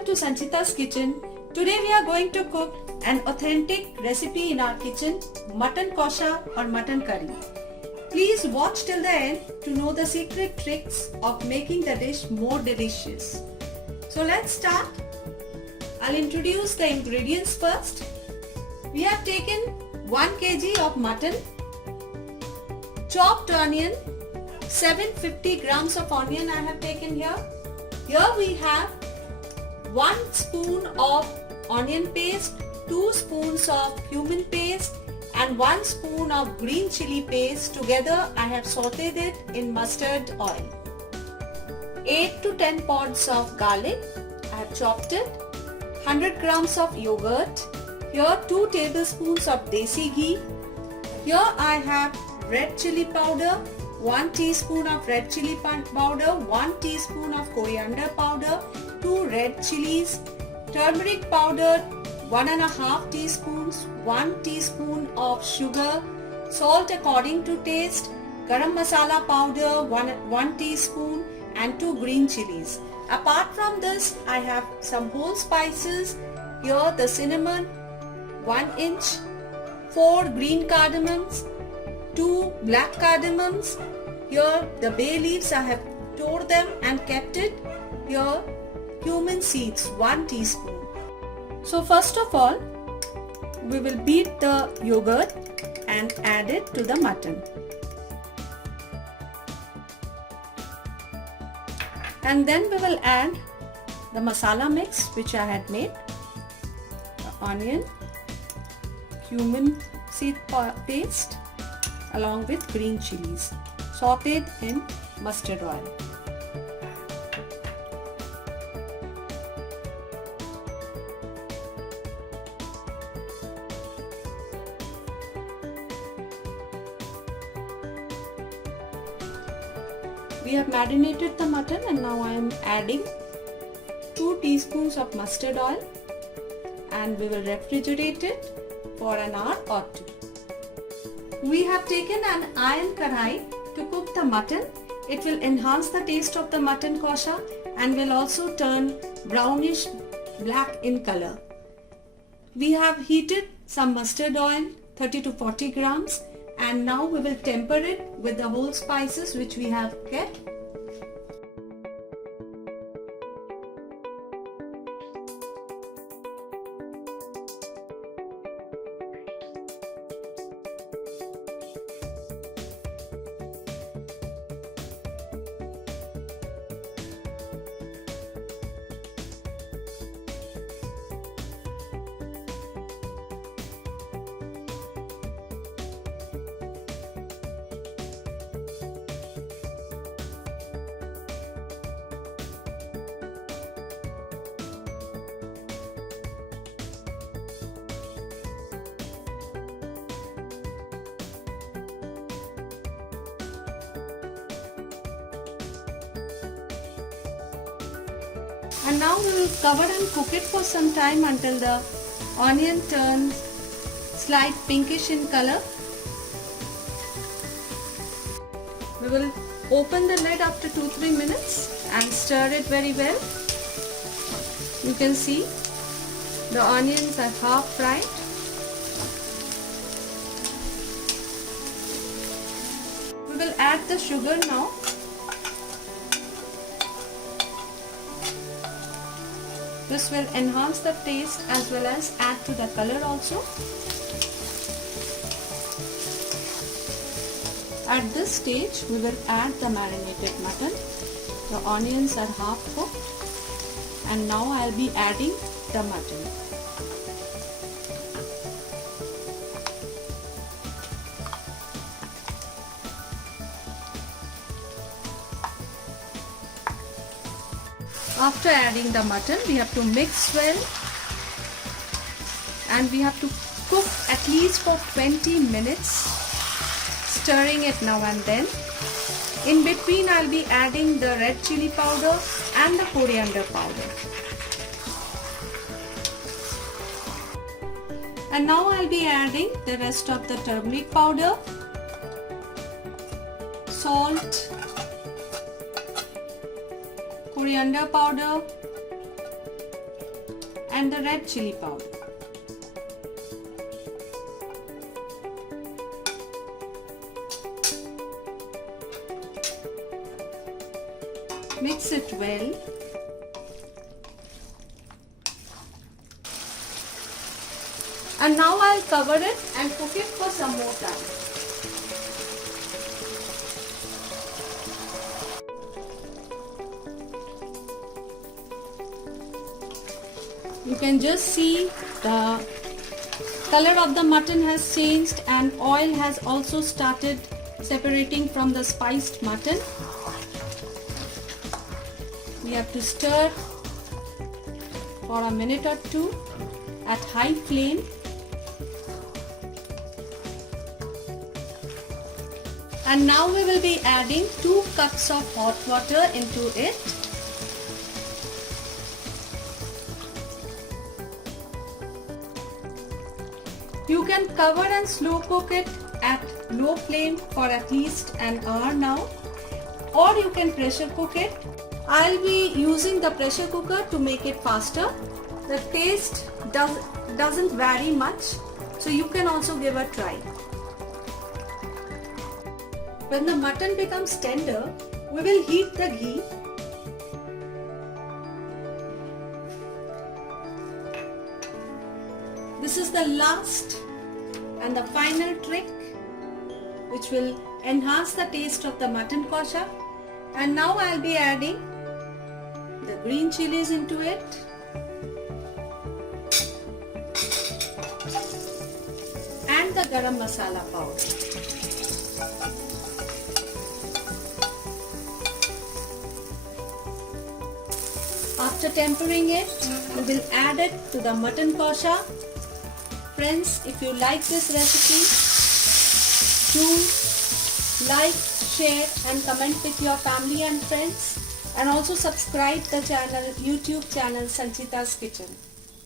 welcome to Sanchita's kitchen. Today we are going to cook an authentic recipe in our kitchen, Mutton Kosha or Mutton Curry. Please watch till the end to know the secret tricks of making the dish more delicious. So let's start. I'll introduce the ingredients first. We have taken 1 kg of mutton, chopped onion, 750 grams of onion I have taken here. Here we have 1 spoon of onion paste, 2 spoons of cumin paste and 1 spoon of green chili paste. Together I have sauteed it in mustard oil. 8 to 10 pods of garlic, I have chopped it. 100 grams of yogurt. Here 2 tablespoons of desi ghee. Here I have red chili powder, 1 teaspoon of red chili powder, 1 teaspoon of coriander powder, 2 red chilies, turmeric powder 1.5 teaspoons, 1 teaspoon of sugar, salt according to taste, garam masala powder 1 teaspoon and 2 green chilies. Apart from this, I have some whole spices. Here the cinnamon 1 inch, 4 green cardamoms, 2 black cardamoms. Here the bay leaves, I have tore them and kept it. Here cumin seeds 1 teaspoon. So first of all, we will beat the yogurt and add it to the mutton. And then we will add the masala mix which I had made. The onion, cumin seed paste along with green chilies, sauteed in mustard oil. We have marinated the mutton and now I am adding 2 teaspoons of mustard oil and we will refrigerate it for an hour or 2. We have taken an iron karai to cook the mutton. It will enhance the taste of the mutton kosha and will also turn brownish black in color. We have heated some mustard oil, 30 to 40 grams, and now we will temper it with the whole spices which we have kept. And now we will cover and cook it for some time until the onion turns slight pinkish in color. We will open the lid after 2-3 minutes and stir it very well. You can see the onions are half fried. We will add the sugar now. This will enhance the taste as well as add to the color also. At this stage, we will add the marinated mutton. The onions are half cooked and now I will be adding the mutton. After adding the mutton, we have to mix well and we have to cook at least for 20 minutes, stirring it now and then. In between, I will be adding the red chili powder and the coriander powder. And now I will be adding the rest of the turmeric powder, salt, coriander powder and the red chili powder. Mix it well. And now I'll cover it and cook it for some more time. You can just see the color of the mutton has changed and oil has also started separating from the spiced mutton. We have to stir for a minute or two at high flame. And now we will be adding 2 cups of hot water into it. You can cover and slow cook it at low flame for at least an hour now, or you can pressure cook it. I'll be using the pressure cooker to make it faster. The taste doesn't vary much, so you can also give a try. When the mutton becomes tender, we will heat the ghee. This is the last and the final trick which will enhance the taste of the mutton kosha. And now I'll be adding the green chilies into it. And the garam masala powder. After tempering it, we will add it to the mutton kosha. Friends, if you like this recipe, do like, share and comment with your family and friends, and also subscribe the channel, YouTube channel Sanchita's Kitchen.